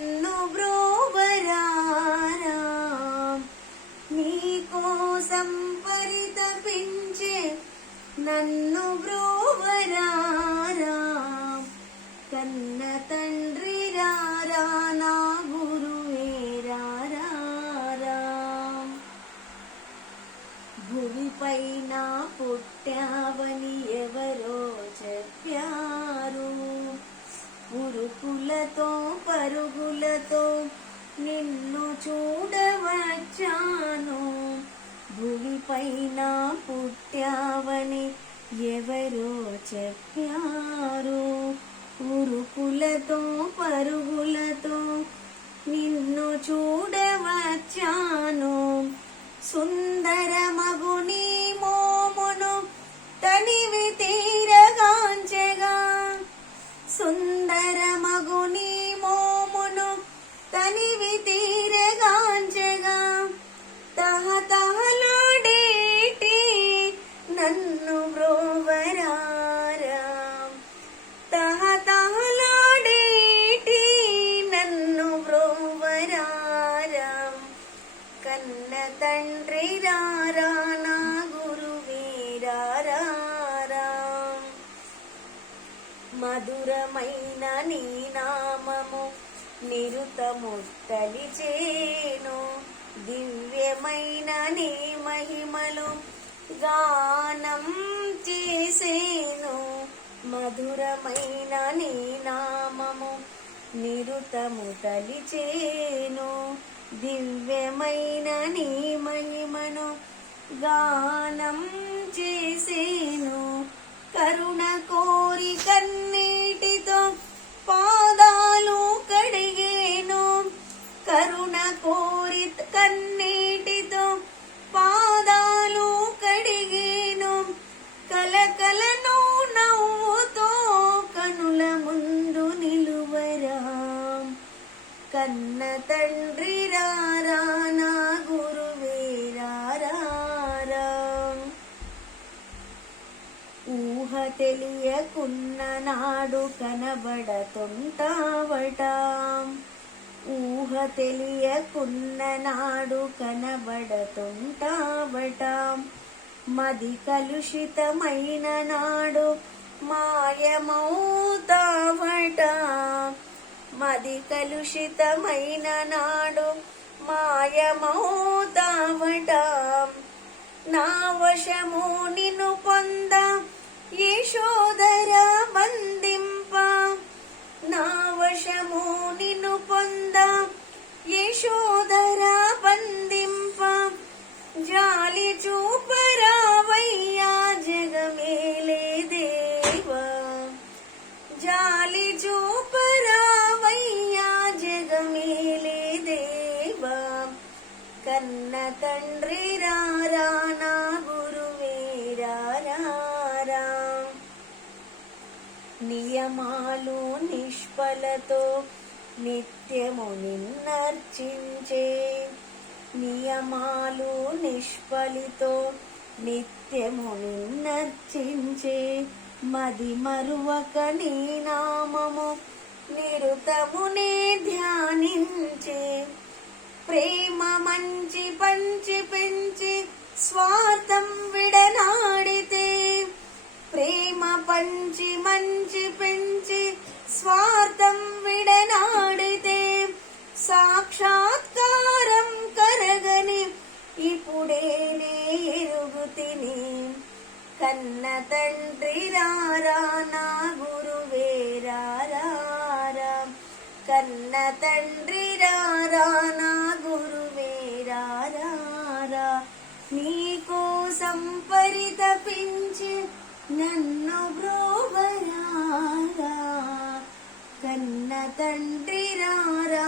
నన్ను బ్రోవరారా నీకోసం పరితపించే నన్ను బ్రోవరారా కన్న తండ్రి రారా నా గురువే రారా భూమిపైన పుట్టావని ఎవరో చెప్పారు ఉరుకులతో పరుగులతో నిన్ను చూడవచ్చాను భూమిపైన పుట్టావని ఎవరో చెప్పారు ఉరుకులతో పరుగులతో నిన్ను చూడవచ్చాను సుందరమగు నీ మోమును తనివి తీరగాంచెగా సుందరమగు నీ మోమును తనివి తీరగాంచెగా తహతహలాడేటి నన్ను బ్రోవరారా తహతహలాడేటి నన్ను బ్రోవరారా కన్న తండ్రి రారా నా గురువే రారా మధురమైన నీ నామము నిరుతముట్టలిచేను దివ్యమైన నీ మహిమలు గానం చేసేను మధురమైన నీ నామము నిరుతముట్టలిచేను దివ్యమైన నీ మహిమను గానం చేసేను కరుణ కోరి కన్నీటితో పాదాలు కడిగేను కరుణ కోరి కన్నీటితో పాదాలు కడిగేను కలకలను నవ్వుతో కనుల ముందు నిలువరా కన్న తండ్రి రారా నా గురువే రారా ఊహ తెలియకున్న నాడు కనబడతుంటావట ఊహ తెలియకున్న నాడు కనబడతుంటావట మది కలుషితమైన నాడు మాయమవుతావట మది కలుషితమైన నాడు మాయమవుతావట నా వశము నిన్ను పొంద యశోదర బంధింప నా వశము నిన్ను పొంద యశోదర బంధింప జాలి చూపరావయ్యా జగమేలే దేవా జాలి చూపరావయ్యా జగమేలే దేవా కన్న తండ్రి రారా నా గురువే రారా నియమాలు నిష్ఫలతో నిత్యము నిన్నర్చించే నియమాలు నిష్ఫలితో నిత్యము నిన్నర్చించే మది మరువక నీ నామము నిరుతమునే ధ్యానించే ప్రేమ మంచి పంచి పెంచి స్వార్థం విడనాడితే ప్రేమ పంచి మంచి పెంచి స్వార్థం విడనాడితే సాక్షాత్కారం కరగని ఇప్పుడేనే ఎరుగుతిని కన్న తండ్రి రారా నా గురువే రారా కన్న తండ్రి రారా నా గురువే రారా నీకోసం పరితపించి నన్ను బ్రోవరారా కన్న తండ్రి రారా